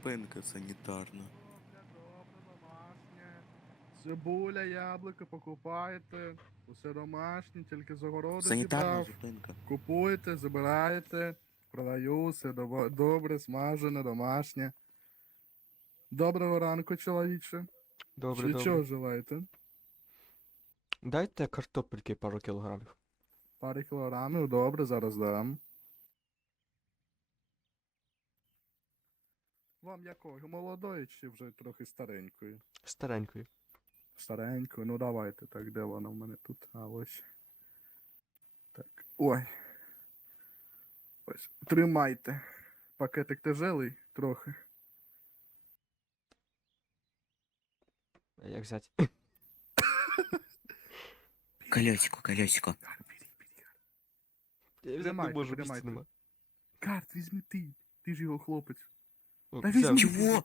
зупинка санітарна. Цибуля, яблука покупаєте. Усе домашнє, тільки з огороду Санітарна зібрав. зупинка. Купуєте, забираєте, продаю, все добре, смажене, домашнє. Доброго ранку, чоловіче. Добре, Чи добре. чого желаєте? Дайте картопельки пару кілограмів. Пару кілограмів, добре, зараз дам. Вам якої? Молодої чи вже трохи старенької? Старенької. Старенькою, ну давайте, так, де вона в мене тут? А ось. Так. Ой. Ось. Тримайте. Пакетик тяжелий трохи. А Як взяти? Колесико, колесико. Я взяти не Тримайте, можу, тримайте. нема. Карт, візьми ти. Ти ж його хлопець. О, Та взяв. Чого?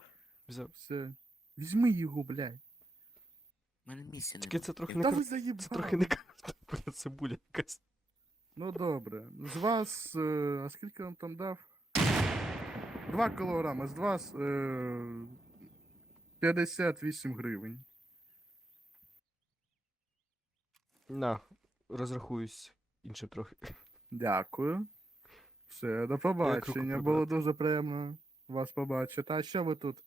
взяв. Все. Візьми його, блядь. У мене місця Тільки немає. це трохи не Та кар... ви Це заїбали. трохи не картопля, цибуля якась. Ну добре. З вас. Е, а скільки вам там дав? Два кілограми. З вас. Е, 58 гривень. На, розрахуюсь іншим трохи. Дякую. Все, до побачення. Було дуже приємно вас побачити. А що ви тут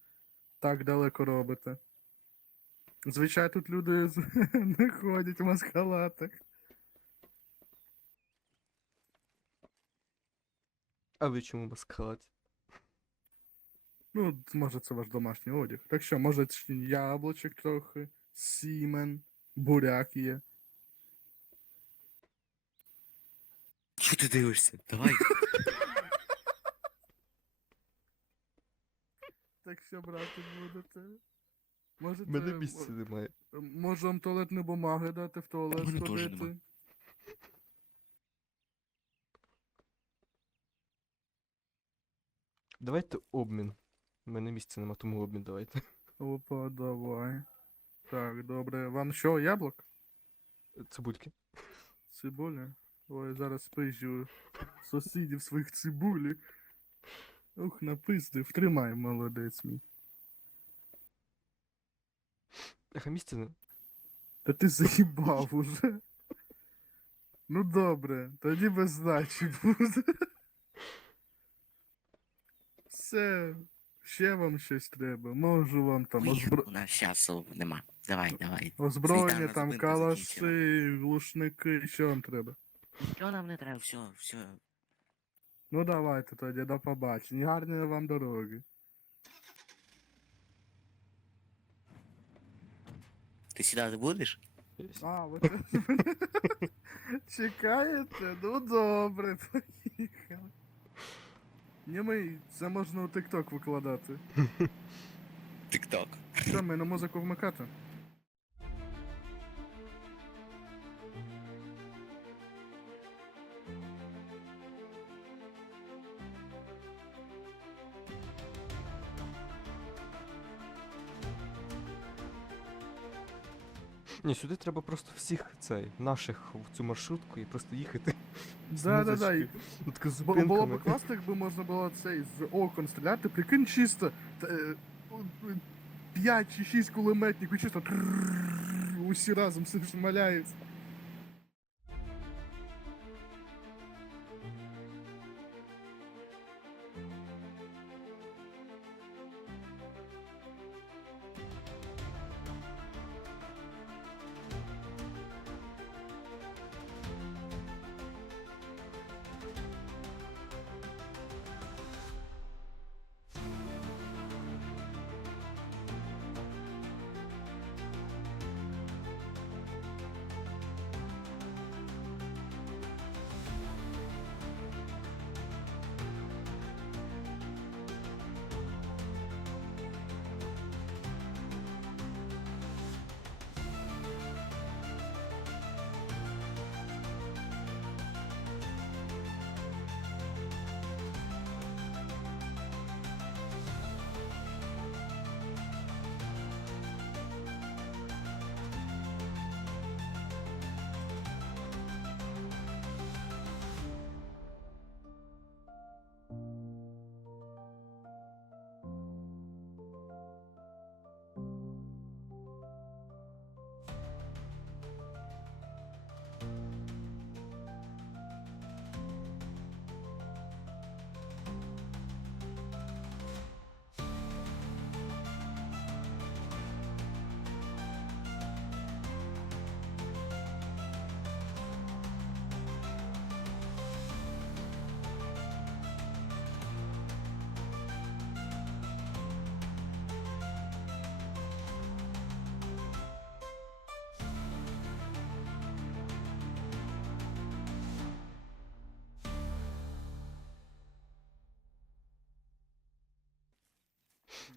так далеко робите? Звичайно, тут люди не ходять в маскалатах. А ви чому маскалаті? Ну, може, це ваш домашній одяг. Так що, може, яблучок трохи, сімен, буряк є. Чого ти дивишся? Давай. Так що брати будете? Можете, У мене місця немає. Може вам туалетні бумаги дати в туалет мене теж сходити? нема. Давайте обмін. У мене місця нема, тому обмін давайте. Опа, давай. Так, добре. Вам що, яблук? Цибульки. Цибуля? Ой, зараз пизжу сусідів своїх цибулі. Ух, напиздив. Тримай, молодець мій. Не. Та ти заїбав уже. Ну добре, тоді без здачі буде. Все, ще вам щось треба. Можу вам там озбро... У нас часу нема. Давай, давай. озброєння, Світана там зупинка калаши, глушники, що вам треба? Що нам не треба? Все, все. Ну давайте тоді, до побачення. Гарної вам дороги. Ти сідати будеш? А, ви це- чекаєте? Ну добре, поїхали. Німий, це можна у TikTok викладати. Тик-ток. Що, ми на музику вмикати? Ні, сюди треба просто всіх цей, наших в цю маршрутку і просто їхати. Да, да, да. Ну, Було б зупинками. класно, якби можна було цей з окон стріляти, прикинь чисто. та, е, у- у- П'ять чи шість кулеметників, чисто тррррррр, усі разом все шмаляють.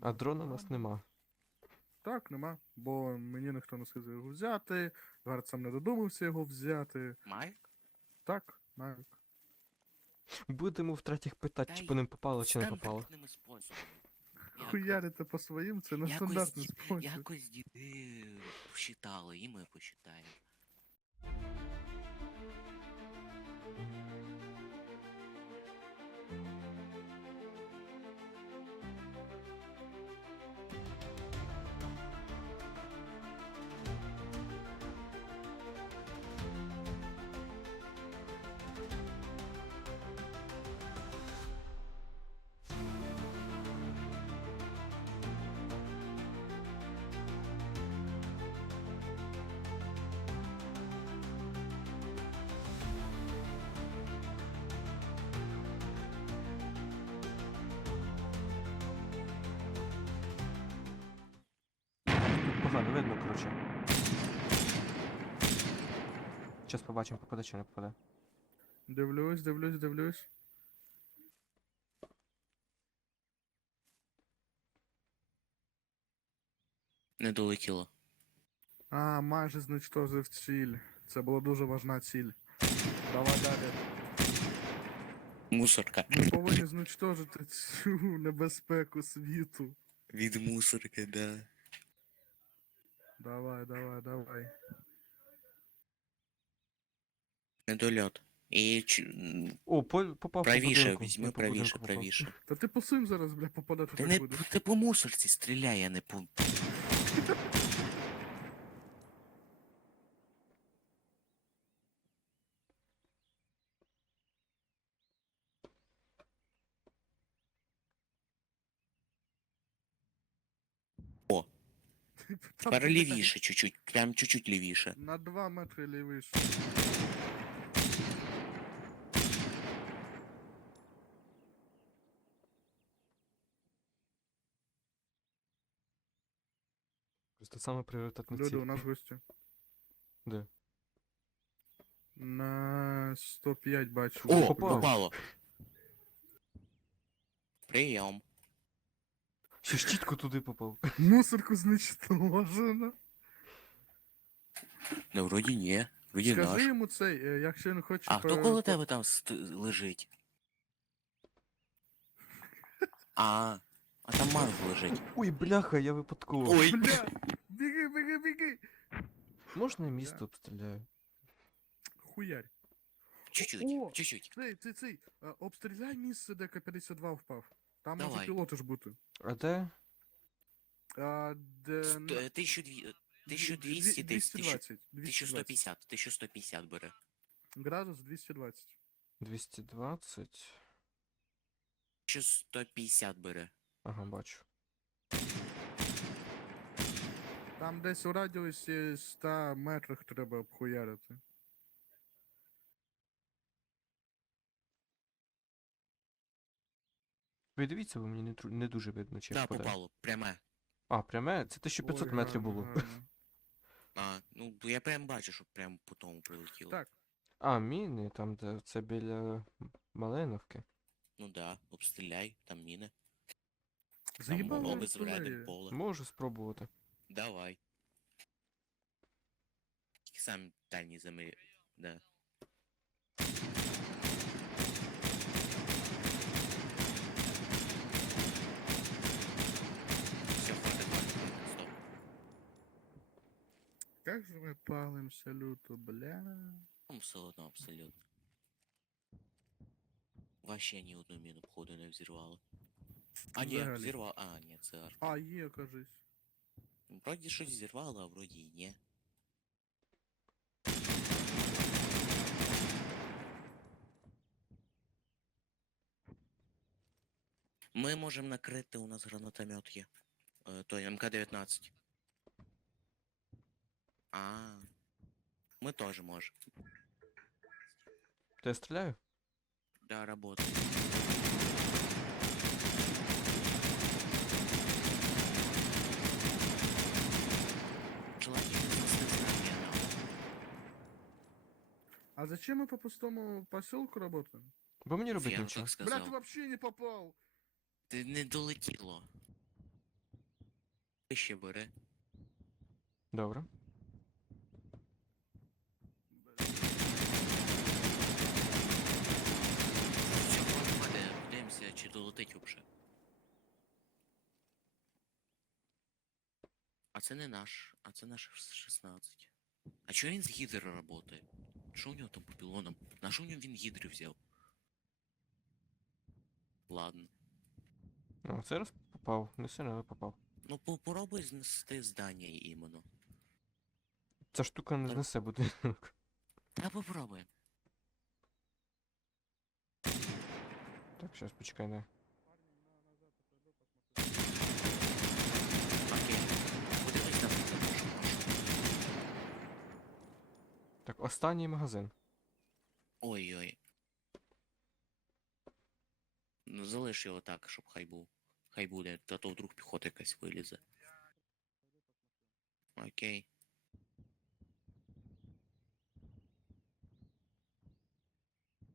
А дрона у нас нема. Так, нема. Бо мені ніхто не сказав його взяти. Гард сам не додумався його взяти. Майк? Так, навик. Будемо в третіх питати, чи по ним попало, чи не попало. Хуярите по своїм, це якось стандартний спосіб. Якось діди посчитали, і ми посчитаємо. Тут погано видно, коротше. Зараз побачимо, попаде чи не попаде. Дивлюсь, дивлюсь, дивлюсь. Не долетіло. А, майже зничтожив ціль. Це була дуже важна ціль. Давай далі. Мусорка. Ми повинні зничтожити цю небезпеку світу. Від мусорки, да. Давай, давай, давай. Недольот. І ч... О, по, попав по правіше, будинку. візьми по будинку правіше, попав. правіше. Та ти по сим зараз, бля, попадати Ти так не будеш. п- ти по мусорці стріляй, а не по. Тепер ти лівіше, чуть-чуть. Прям чуть-чуть лівіше. На 2 метри лівіше. Просто саме пріоритетна Люди, ціль. у нас гості. Де? На 105 бачу. О, попав. попало. Прийом. Ще ж чітко туди попав. Мусорку зничтожено. Да вроді ні. Вроді Скажи наш. йому цей, е, якщо він хоче. А хто по- коло тебе там ст- лежить? А, а там манго лежить. Ой, бляха, я випадково. Ой, Бля! Біги, біги, біги! Можна я місто обстріляю? Хуярь. чуть-чуть, О! чуть-чуть. Цей, цей, цей, е, обстріляй місце, де К-52 впав. Там може Давай. пілоти ж бути. А де? А, де... Ст- на- е, 1200, 1200, 220. 220. 1150, 1150 бере. Градус 220. 220. 1150 бере. Ага, бачу. Там десь у радіусі 100 метрах треба обхуярити. Ви дивіться, бо мені не, тру- не дуже видно, чи Да, попаде. попало, пряме. А, пряме? Це 1500 Ой, метрів було. А, ну я прям бачу, що прям по тому прилетіло. Так, А, міни, там, де це біля Малиновки. Ну да, обстріляй, там міни. Там заїбали моби з вредним артилерія. поле. Можу спробувати. Давай. Тільки сам дальній замір. Да. Как же ми палимся люто, бля. Там все одно абсолютно. Вообще ні одну міну походу не взірвало. А ні, Взагалі. взірвало. А, ні, це арка. А, є, кажись. Вроді щось зірвало, а вроді і ні. Ми можемо накрити, у нас гранатомет є. Е, той МК-19. А. Ми теж можемо. То я стріляю? Да, работает. Желательно снести здание нам. А зачем мы по пустому поселку работаем? Бо мені робити Я нічого. так Бля, сказав. ты вообще не попал. Ти не долетіло. ще бери. Добре. Це не наш, а це наш 16. А чого він з гідри працює? Що у нього там по пілонам? На що у нього він гідри взяв? Ладно. Ну, це раз попав, не сильно, попав. Ну попробуй знести здання іменно. Ця штука не знесе будинок. Та попробуй. Так, зараз почекай, не. Окей. Подивись там, що можеш. Так, останній магазин. Ой-ой. Ну, залиш його так, щоб хай був. Хай буде, та то вдруг піхота якась вилізе. Окей.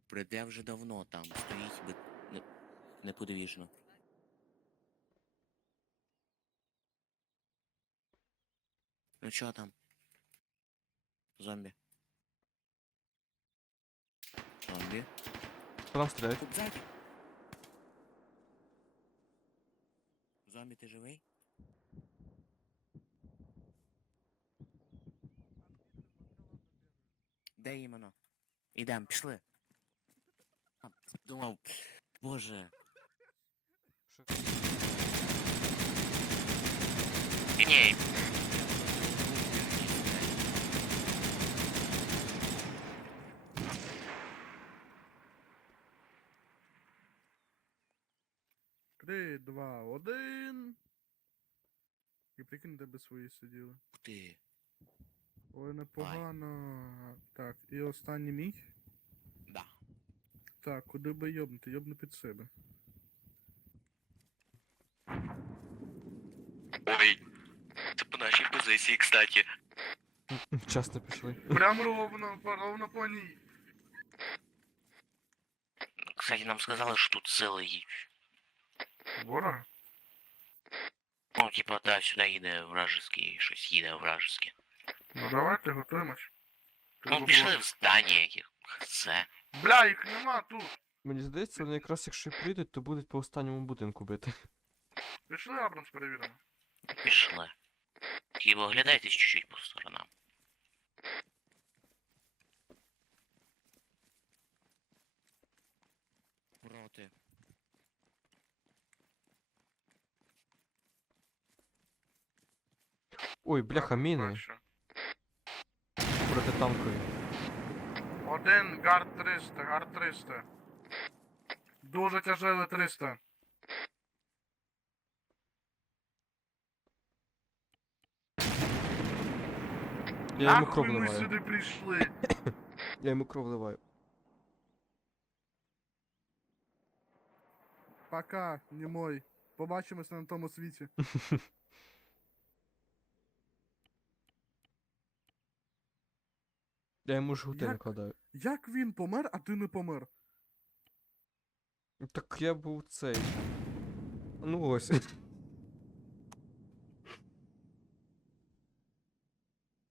Прийде вже давно там, стоїть би не, неподвіжно. Ну чо там? Зомбі. Зомбі. По нам стріляють. Тут ззаді. Зомбі, ти живий? Де іменно? Ідем, пішли. А, Думав, боже. Ні. Три, два, один. І прикинь, де би свої сиділи. Ух ти. Ой, непогано. Так, і останній мій. Да. Так, куди би йобнути? Йобну під себе. Ой. Це по нашій позиції, кстати. Часто пішли. Прям ровно, по- ровно по ній. Кстати, нам сказали, що тут є. Ворога? Ну, типа, да, сюди їде вражеський, щось їде вражеське. Ну давайте готуємось. Ну, пішли в здання яких. Це. Бля, їх нема тут. Мені здається, вони якраз якщо прийдуть, то будуть по останньому будинку бити. Пішли Абрамс перевіримо. Пішли. Тільки оглядайтесь чуть-чуть по сторонам. Ой, бляха, міни. Бачу. Протитанкові. Один гард 300, гард 300. Дуже тяжелий 300. Я йому Нахуй кров ми вливаю. сюди прийшли. Я йому кров вливаю. Пока, не мой. Побачимося на тому світі. Я йому жгути Як? накладаю. Як він помер, а ти не помер? Так я був цей. Ну ось.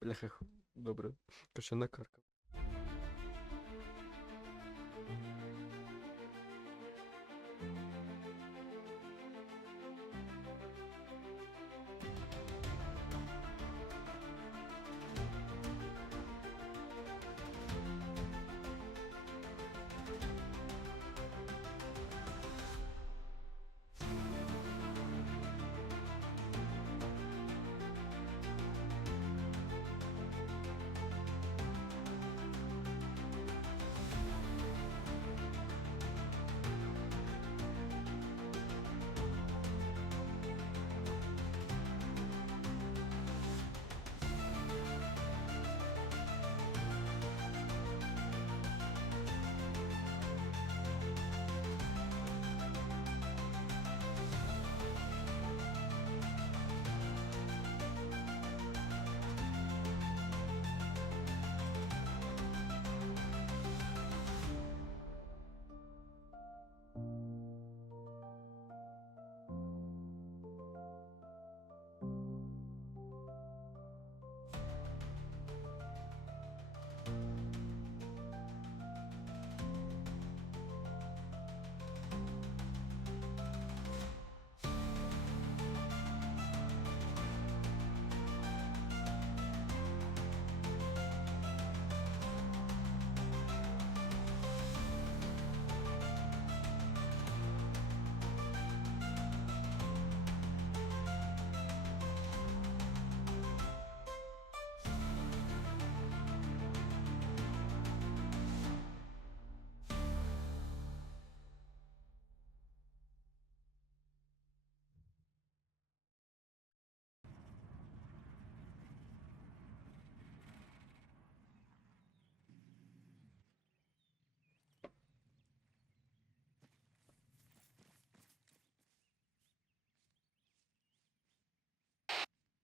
Бляха, добре. Короче, накаркав.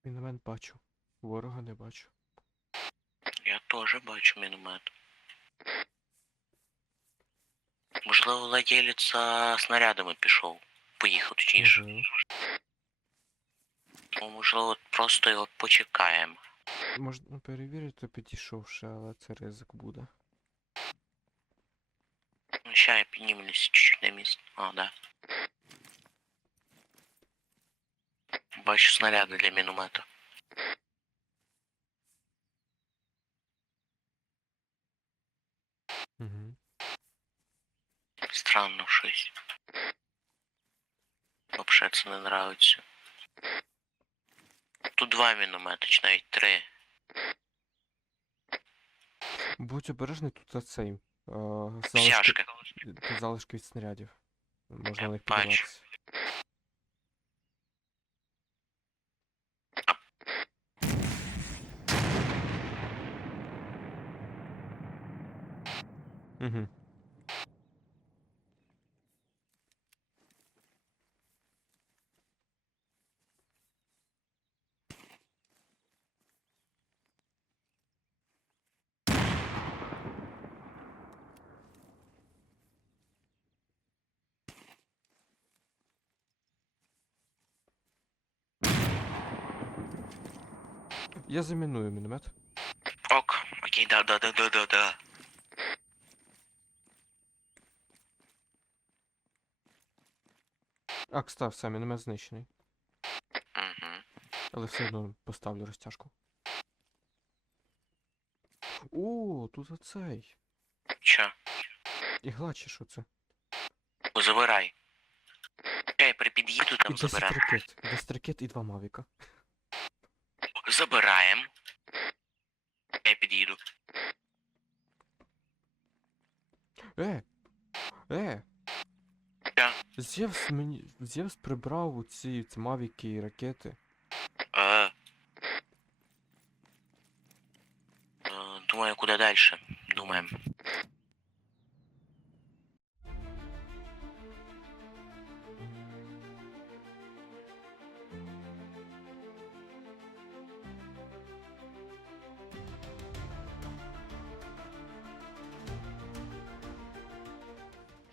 Міномет бачу. Ворога не бачу. Я теж бачу міномет. Можливо, владелець снарядами пішов. Поїхав точніше. Можливо. Ну, можливо, просто його почекаємо. Можна перевірити, підійшовши, але це ризик буде. Ну, Ща я піднімлюся чуть-чуть на місце. А, да. Бачу снаряди для міномета. Угу. Странно щось. Вообще це не нравиться. Тут два міномети, чи навіть три. Будь обережний тут за цей. е, залишки, залишки від снарядів. Можна Я на них бачу. Підірватися. Угу. Я заміную міномет. Ок, окей, да, да, да, да, да, да. А, кстати, все, міномет знищений. Угу. Але все одно поставлю розтяжку. О, тут оцей. Чо? Ігла чи що це? Забирай. Чай, при під'їду І там 10 забираємо. ракет. 10 ракет і 2 мавіка. Забираємо. Я під'їду. Е! Е! Що? Зевс мені. Зевс прибрав ці, ці мавіки і ракети. Е. Е, Думаю, куди далі. Думаємо.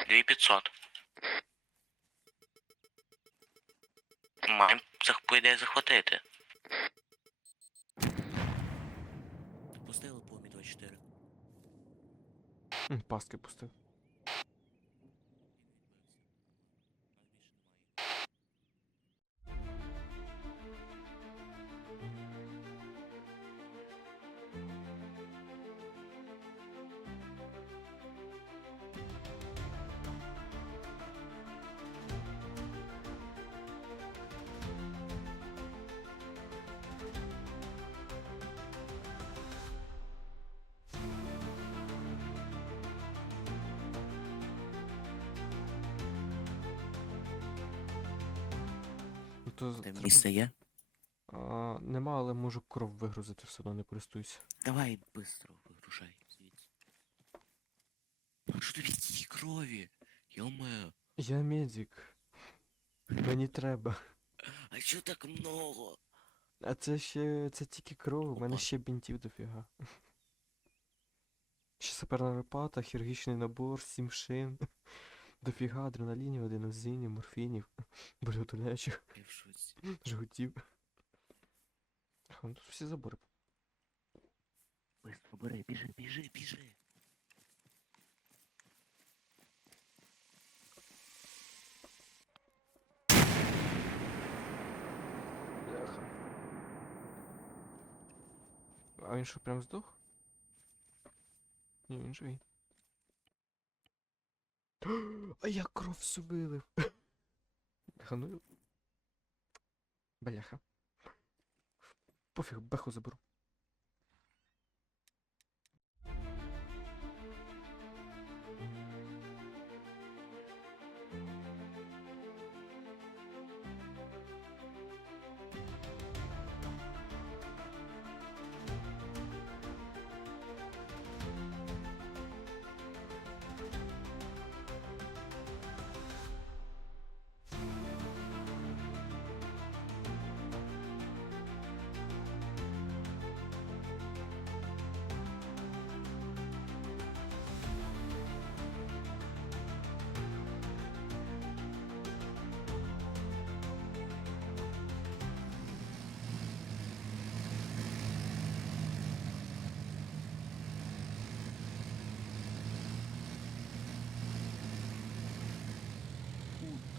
Дві п'ятсот. Маємо цих по ідеї захватити. Пустили помі 24. Паски пустив. То треба- місце є? А, нема, але можу кров вигрузити, все одно не користуюся. Давай быстро вигружай звідси. Що тобі ті крові? Йоме, Я медик. Мені треба. а чо так много? А це ще. це тільки кров, у мене ще бінтів дофіга. Ще саперна лопата, хірургічний набор, сім шин. Дофіга адреналінів, аденозинів, морфінів, шоці. жгутів. Ах, ну тут всі забори. Быстро бери, біжи, біжи, біжи. А він що, прям здох? Ні, він живий. А я кров всю вилив. Бляха, ну. Пофіг, беху заберу.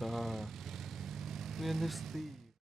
Ну я не встиг.